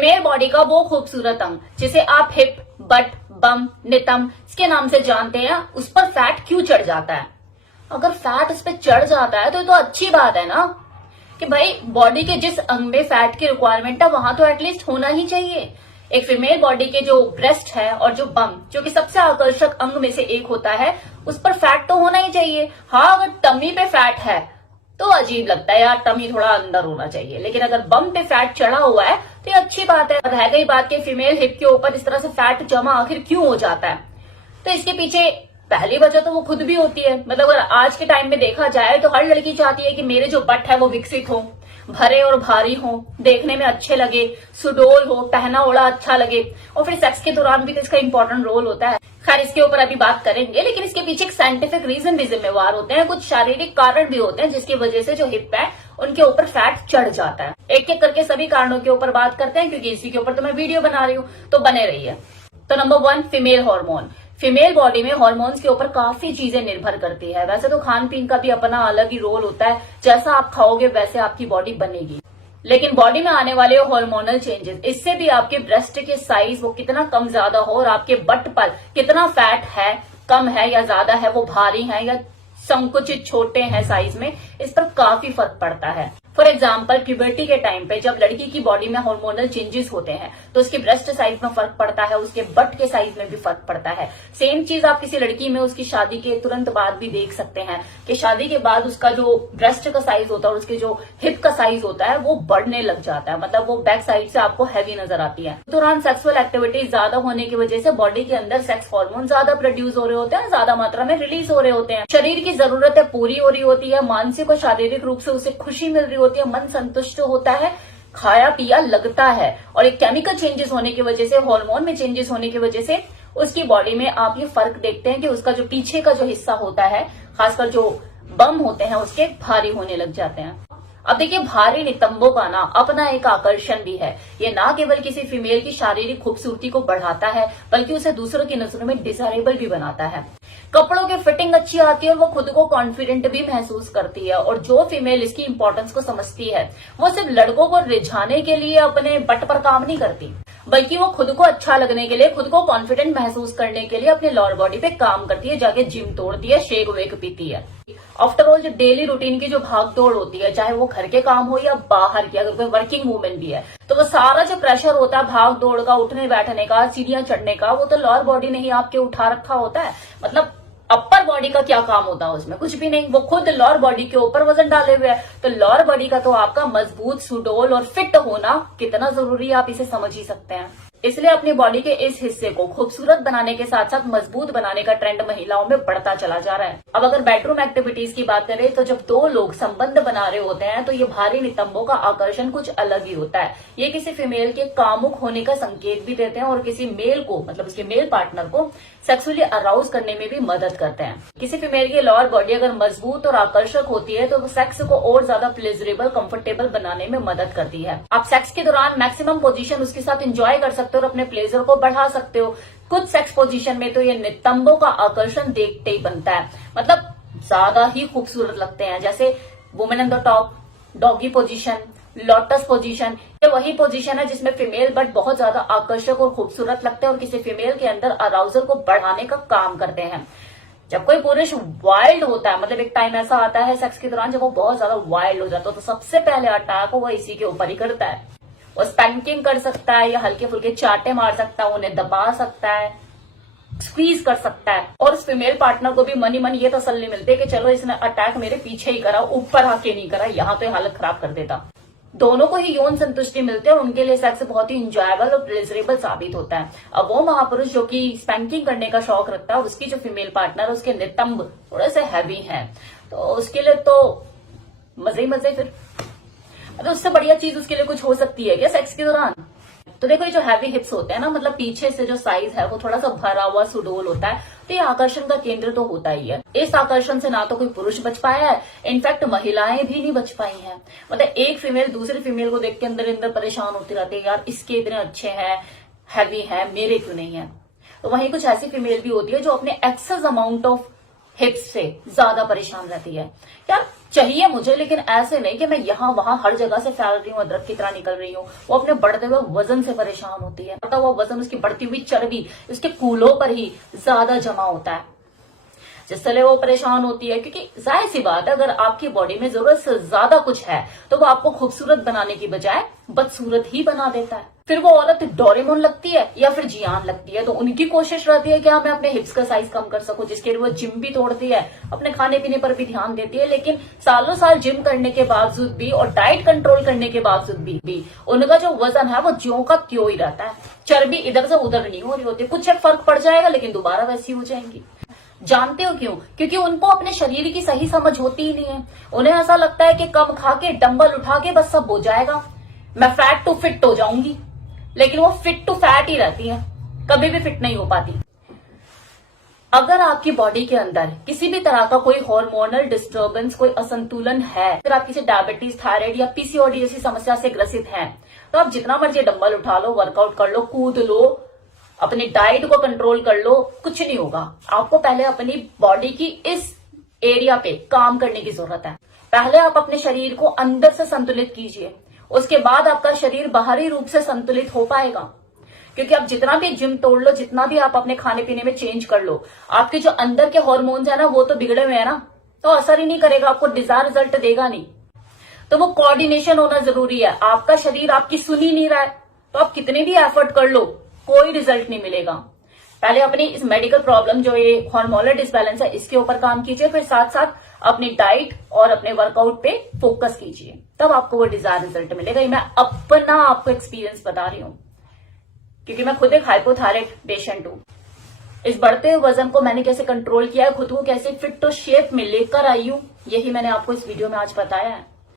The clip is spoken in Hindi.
फीमेल बॉडी का वो खूबसूरत अंग जिसे आप हिप, बट, बम, नितंब इसके नाम से जानते हैं, उस पर फैट क्यों चढ़ जाता है? अगर फैट उस पर चढ़ जाता है तो अच्छी बात है ना, कि भाई बॉडी के जिस अंग में फैट की रिक्वायरमेंट है वहां तो एटलीस्ट होना ही चाहिए। एक फीमेल बॉडी के जो ब्रेस्ट है और जो बम, जो कि सबसे आकर्षक अंग में से एक होता है, उस पर फैट तो होना ही चाहिए। हाँ, अगर टमी पे फैट है तो अजीब लगता है यार, टमी थोड़ा अंदर होना चाहिए, लेकिन अगर बम पे फैट चढ़ा हुआ है तो ये अच्छी बात है। रह गई बात कि फीमेल हिप के ऊपर इस तरह से फैट जमा आखिर क्यों हो जाता है, तो इसके पीछे पहली वजह तो वो खुद भी होती है। मतलब अगर आज के टाइम में देखा जाए तो हर लड़की चाहती है कि मेरे जो बट है वो विकसित हो, भरे और भारी हो, देखने में अच्छे लगे, सुडोल हो, पहना ओढ़ा अच्छा लगे, और फिर सेक्स के दौरान भी तो इसका इंपॉर्टेंट रोल होता है। खैर, इसके ऊपर अभी बात करेंगे, लेकिन इसके पीछे एक साइंटिफिक रीजन भी जिम्मेवार होते हैं, कुछ शारीरिक कारण भी होते हैं जिसकी वजह से जो हिप है उनके ऊपर फैट चढ़ जाता है। एक एक करके सभी कारणों के ऊपर बात करते हैं, क्योंकि इसी के ऊपर तो मैं वीडियो बना रही हूँ, तो बने रहिए। तो number 1, female hormone. Female body में हार्मोन्स के ऊपर काफी चीजें निर्भर करती है। वैसे तो खान पीन का भी अपना अलग ही रोल होता है, जैसा आप खाओगे वैसे आपकी बॉडी बनेगी, लेकिन बॉडी में आने वाले हार्मोनल चेंजेस, इससे भी आपके ब्रेस्ट के साइज वो कितना कम ज्यादा हो और आपके बट पर कितना फैट है, कम है या ज्यादा है, वो भारी है या संकुचित छोटे हैं साइज में, इस पर काफी फर्क पड़ता है। फॉर एग्जाम्पल, प्यूबर्टी के टाइम पे जब लड़की की बॉडी में हार्मोनल चेंजेस होते हैं तो उसके ब्रेस्ट साइज में फर्क पड़ता है, उसके बट के साइज में भी फर्क पड़ता है। सेम चीज आप किसी लड़की में उसकी शादी के तुरंत बाद भी देख सकते हैं कि शादी के बाद उसका जो ब्रेस्ट का साइज होता है और उसके जो हिप का साइज होता है वो बढ़ने लग जाता है, मतलब वो बैक साइड से आपको हैवी नजर आती है। दौरान सेक्सुअल एक्टिविटी ज्यादा होने की वजह से बॉडी के अंदर सेक्स हार्मोन ज्यादा प्रोड्यूस हो रहे होते हैं, ज्यादा मात्रा में रिलीज हो रहे होते हैं। शरीर की जरूरतें पूरी हो रही होती है, मानसिक और शारीरिक रूप से उसे खुशी मिल रही होती है, मन संतुष्ट होता है, खाया पिया लगता है, और एक केमिकल चेंजेस होने की वजह से, हार्मोन में चेंजेस होने की वजह से उसकी बॉडी में आप ये फर्क देखते हैं कि उसका जो पीछे का जो हिस्सा होता है, खासकर जो बम होते हैं, उसके भारी होने लग जाते हैं। अब देखिए, भारी नितंबों का ना अपना एक आकर्षण भी है। ये ना केवल किसी फीमेल की शारीरिक खूबसूरती को बढ़ाता है, बल्कि उसे दूसरों की नजरों में डिजायरेबल भी बनाता है। कपड़ों की फिटिंग अच्छी आती है और वो खुद को कॉन्फिडेंट भी महसूस करती है, और जो फीमेल इसकी इंपॉर्टेंस को समझती है वो सिर्फ लड़कों को रिझाने के लिए अपने बट पर काम नहीं करती, बल्कि वो खुद को अच्छा लगने के लिए, खुद को कॉन्फिडेंट महसूस करने के लिए अपने लोअर बॉडी पे काम करती है, जाके जिम तोड़ती है, शेक वेक पीती है। आफ्टर ऑल, जो डेली रूटीन की जो भाग दौड़ होती है, चाहे वो घर के काम हो या बाहर की, अगर कोई वर्किंग वूमेन भी है तो वो सारा जो प्रेशर होता है भाग दौड़ का, उठने बैठने का, सीढ़ियां चढ़ने का, वो तो लोअर बॉडी ने ही आपके उठा रखा होता है। मतलब अपर बॉडी का क्या काम होता है उसमें? कुछ भी नहीं, वो खुद लोअर बॉडी के ऊपर वजन डाले हुए है। तो लोअर बॉडी का तो आपका मजबूत, सुडौल और फिट होना कितना जरूरी है, आप इसे समझ ही सकते हैं। इसलिए अपनी बॉडी के इस हिस्से को खूबसूरत बनाने के साथ साथ मजबूत बनाने का ट्रेंड महिलाओं में बढ़ता चला जा रहा है। अब अगर बेडरूम एक्टिविटीज की बात करें तो जब दो लोग संबंध बना रहे होते हैं तो ये भारी नितंबों का आकर्षण कुछ अलग ही होता है। ये किसी फीमेल के कामुक होने का संकेत भी देते हैं और किसी मेल को, मतलब उसके मेल पार्टनर को सेक्सुअली अराउज करने में भी मदद करते हैं। किसी फीमेल की लोअर बॉडी अगर मजबूत और आकर्षक होती है तो वो सेक्स को और ज्यादा प्लेजरेबल, कंफर्टेबल बनाने में मदद करती है। आप सेक्स के दौरान मैक्सिमम पोजीशन उसके साथ एंजॉय कर सकते हो और अपने प्लेजर को बढ़ा सकते हो। कुछ सेक्स पोजीशन में तो ये नितंबों का आकर्षण देखते ही बनता है, मतलब ज्यादा ही खूबसूरत लगते हैं, जैसे women on the top, doggy position, lotus position. ये वही पोजीशन है जिसमें फीमेल बट बहुत ज्यादा आकर्षक और खूबसूरत लगते हैं और किसी फीमेल के अंदर अराउजल को बढ़ाने का काम करते हैं। जब कोई पुरुष वाइल्ड होता है, मतलब एक टाइम ऐसा आता है सेक्स के दौरान जब वो बहुत ज्यादा वाइल्ड हो जाता है, तो सबसे पहले अटैक वो इसी के ऊपर ही करता है। वो स्पैंकिंग कर सकता है या हल्के फुल्के चाटे मार सकता है, उन्हें दबा सकता है, स्क्वीज कर सकता है, और उस फीमेल पार्टनर को भी मन ही मन ये तसल्ली मिलती है कि चलो इसने अटैक मेरे पीछे ही करा, ऊपर आके नहीं करा, यहाँ तो हालत खराब कर देता। दोनों को ही यौन संतुष्टि मिलती है और उनके लिए सेक्स बहुत ही इंजॉयबल और प्लेजरेबल साबित होता है। अब वो महापुरुष जो कि स्पैंकिंग करने का शौक रखता है, उसकी जो फीमेल पार्टनर, उसके नितंब थोड़े से हैवी हैं, तो उसके लिए तो मजे ही मजे। फिर मतलब उससे बढ़िया चीज उसके लिए कुछ हो सकती है क्या सेक्स के दौरान? तो देखो, ये जो हैवी हिप्स होते हैं ना, मतलब पीछे से जो साइज है वो थोड़ा सा भरा हुआ, सुडोल होता है, तो ये आकर्षण का केंद्र तो होता ही है। इस आकर्षण से ना तो कोई पुरुष बच पाया है, इनफैक्ट महिलाएं भी नहीं बच पाई हैं। मतलब एक फीमेल दूसरी फीमेल को देख के अंदर अंदर परेशान होती रहती है, यार इसके इतने अच्छे हैं, हैवी है, मेरे क्यों नहीं है। तो वहीं कुछ ऐसी फीमेल भी होती है जो अपने एक्सेस अमाउंट ऑफ हिप्स से ज्यादा परेशान रहती है। यार चाहिए मुझे, लेकिन ऐसे नहीं कि मैं यहाँ वहां हर जगह से फैल रही हूँ, अदरक की तरह निकल रही हूँ। वो अपने बढ़ते हुए वजन से परेशान होती है, बढ़ता हुआ वजन, उसकी बढ़ती हुई चर्बी उसके कूल्हों पर ही ज्यादा जमा होता है, जिससे वो परेशान होती है। क्योंकि जाहिर सी बात है, अगर आपकी बॉडी में जरूरत से ज्यादा कुछ है तो वो आपको खूबसूरत बनाने की बजाय बदसूरत ही बना देता है। फिर वो औरत डोरेमोन लगती है या फिर जियान लगती है, तो उनकी कोशिश रहती है कि मैं अपने हिप्स का साइज कम कर सकूं, जिसके लिए वो जिम भी तोड़ती है, अपने खाने पीने पर भी ध्यान देती है। लेकिन सालों साल जिम करने के बावजूद भी और डाइट कंट्रोल करने के बावजूद भी उनका जो वजन है वो ज्यों का त्यों ही रहता है। चर्बी इधर से उधर नहीं हो रही होती, कुछ एक फर्क पड़ जाएगा लेकिन दोबारा वैसी हो जाएंगी। जानते हो क्यों? क्योंकि उनको अपने शरीर की सही समझ होती ही नहीं है। उन्हें ऐसा लगता है कि कम खा के डंबल उठा के बस सब हो जाएगा, मैं फैट टू फिट हो जाऊंगी। लेकिन वो फिट टू फैट ही रहती है, कभी भी फिट नहीं हो पाती। अगर आपकी बॉडी के अंदर किसी भी तरह का कोई हार्मोनल डिस्टर्बेंस, कोई असंतुलन है, अगर आप किसी डायबिटीज, थायराइड या पीसीओडी जैसी समस्या से ग्रसित हैं, तो आप जितना मर्जी डंबल उठा लो, वर्कआउट कर लो, कूद लो, अपनी डाइट को कंट्रोल कर लो, कुछ नहीं होगा। आपको पहले अपनी बॉडी की इस एरिया पे काम करने की जरूरत है। पहले आप अपने शरीर को अंदर से संतुलित कीजिए, उसके बाद आपका शरीर बाहरी रूप से संतुलित हो पाएगा। क्योंकि आप जितना भी जिम तोड़ लो, जितना भी आप अपने खाने पीने में चेंज कर लो, आपके जो अंदर के हॉर्मोन्स है ना, वो तो बिगड़े हुए हैं ना, तो असर ही नहीं करेगा, आपको डिजायर रिजल्ट देगा नहीं। तो वो कोऑर्डिनेशन होना जरूरी है। आपका शरीर आपकी सुन ही नहीं रहा है, तो आप कितने भी एफर्ट कर लो, कोई रिजल्ट नहीं मिलेगा। पहले अपनी इस मेडिकल प्रॉब्लम जो ये हार्मोनल डिसबैलेंस है, इसके ऊपर काम कीजिए, फिर साथ साथ अपनी डाइट और अपने वर्कआउट पे फोकस कीजिए, तब आपको वो डिजायर रिजल्ट मिलेगा। ये मैं अपना आपको एक्सपीरियंस बता रही हूं, क्योंकि मैं खुद एक हाइपोथायराइड पेशेंट हूं। इस बढ़ते हुए वजन को मैंने कैसे कंट्रोल किया है, खुद को कैसे फिट टू शेप में लेकर आई हूं, यही मैंने आपको इस वीडियो में आज बताया है।